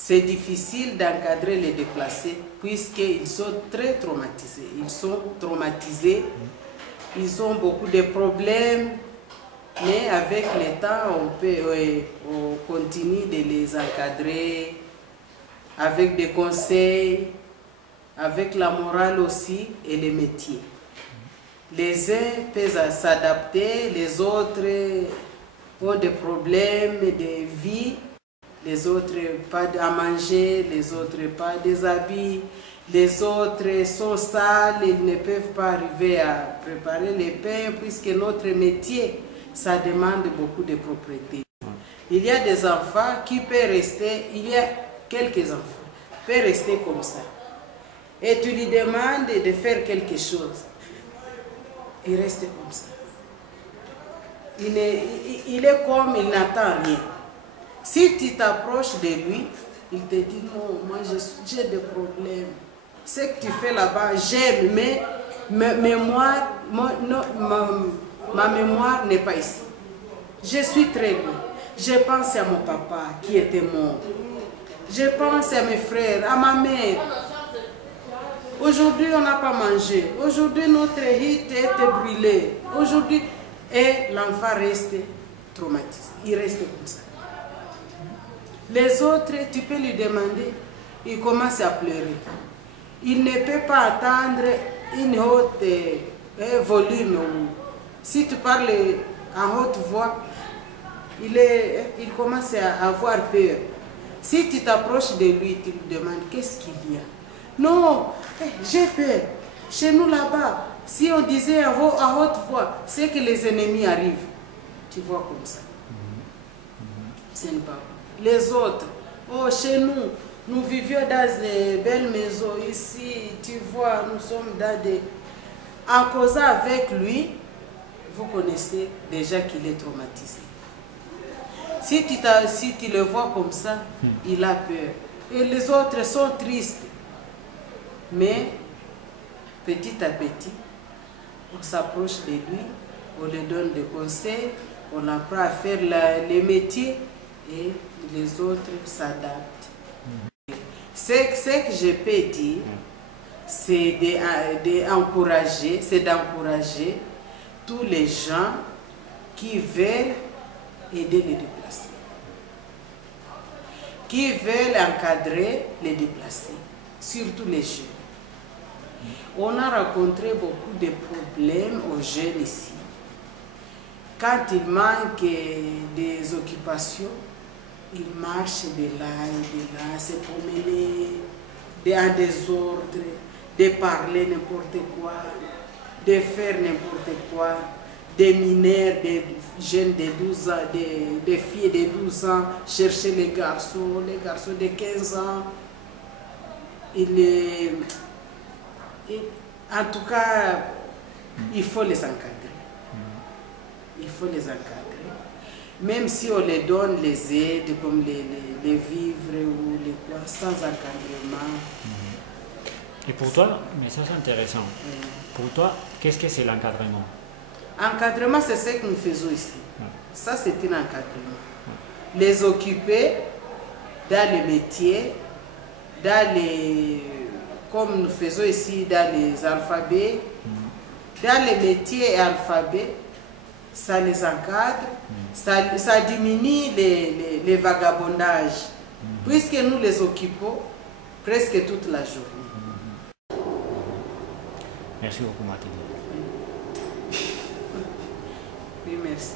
c'est difficile d'encadrer les déplacés puisqu'ils sont très traumatisés. Ils sont traumatisés, ils ont beaucoup de problèmes, mais avec le temps, on continue de les encadrer avec des conseils, avec la morale aussi et les métiers. Les uns peuvent s'adapter, les autres ont des problèmes de vie, les autres pas à manger, les autres pas des habits, les autres sont sales, ils ne peuvent pas arriver à préparer les pains puisque notre métier, ça demande beaucoup de propriété. Il y a des enfants qui peuvent rester, il y a quelques enfants qui peuvent rester comme ça. Et tu lui demandes de faire quelque chose. Il reste comme ça. Il est comme il n'attend rien. Si tu t'approches de lui, il te dit non, moi j'ai des problèmes. Ce que tu fais là-bas, j'aime, mais ma mémoire n'est pas ici. Je suis très loin. Je pense à mon papa qui était mort. Je pense à mes frères, à ma mère. Aujourd'hui, on n'a pas mangé. Aujourd'hui, notre hit est brûlé. Aujourd'hui, et l'enfant reste traumatisé. Il reste comme ça. Les autres, tu peux lui demander, il commence à pleurer. Il ne peut pas attendre une haute volume. Si tu parles en haute voix, il commence à avoir peur. Si tu t'approches de lui, tu lui demandes qu'est-ce qu'il y a. Non, j'ai peur. Chez nous là-bas, si on disait à haute voix, c'est que les ennemis arrivent. Tu vois comme ça. Ce n'est pas bon. Les autres, oh, chez nous, nous vivions dans des belles maisons. Ici, tu vois, nous sommes dans des... En causant avec lui, vous connaissez déjà qu'il est traumatisé. Si tu le vois comme ça, il a peur. Et les autres sont tristes. Mais petit à petit, on s'approche de lui, on lui donne des conseils, on apprend à faire les métiers et les autres s'adaptent. Ce que je peux dire, c'est d'encourager tous les gens qui veulent aider les déplacés, qui veulent encadrer les déplacés, surtout les jeunes. On a rencontré beaucoup de problèmes aux jeunes ici. Quand il manque des occupations, ils marchent de là et de là, se promener en désordre, de parler n'importe quoi, de faire n'importe quoi, des mineurs, des jeunes de 12 ans, des filles de 12 ans, chercher les garçons de 15 ans. En tout cas, il faut les encadrer. Il faut les encadrer. Même si on les donne les aides, comme les vivres ou les quoi, sans encadrement. Et pour toi, mais ça c'est intéressant. Pour toi, qu'est-ce que c'est l'encadrement? Encadrement, c'est ce que nous faisons ici. Ça, c'est un encadrement. Les occuper dans les métiers, comme nous faisons ici dans les alphabets, dans les métiers et alphabets, ça les encadre, ça diminue les vagabondages, puisque nous les occupons presque toute la journée. Merci beaucoup, Mathilde. Oui, merci.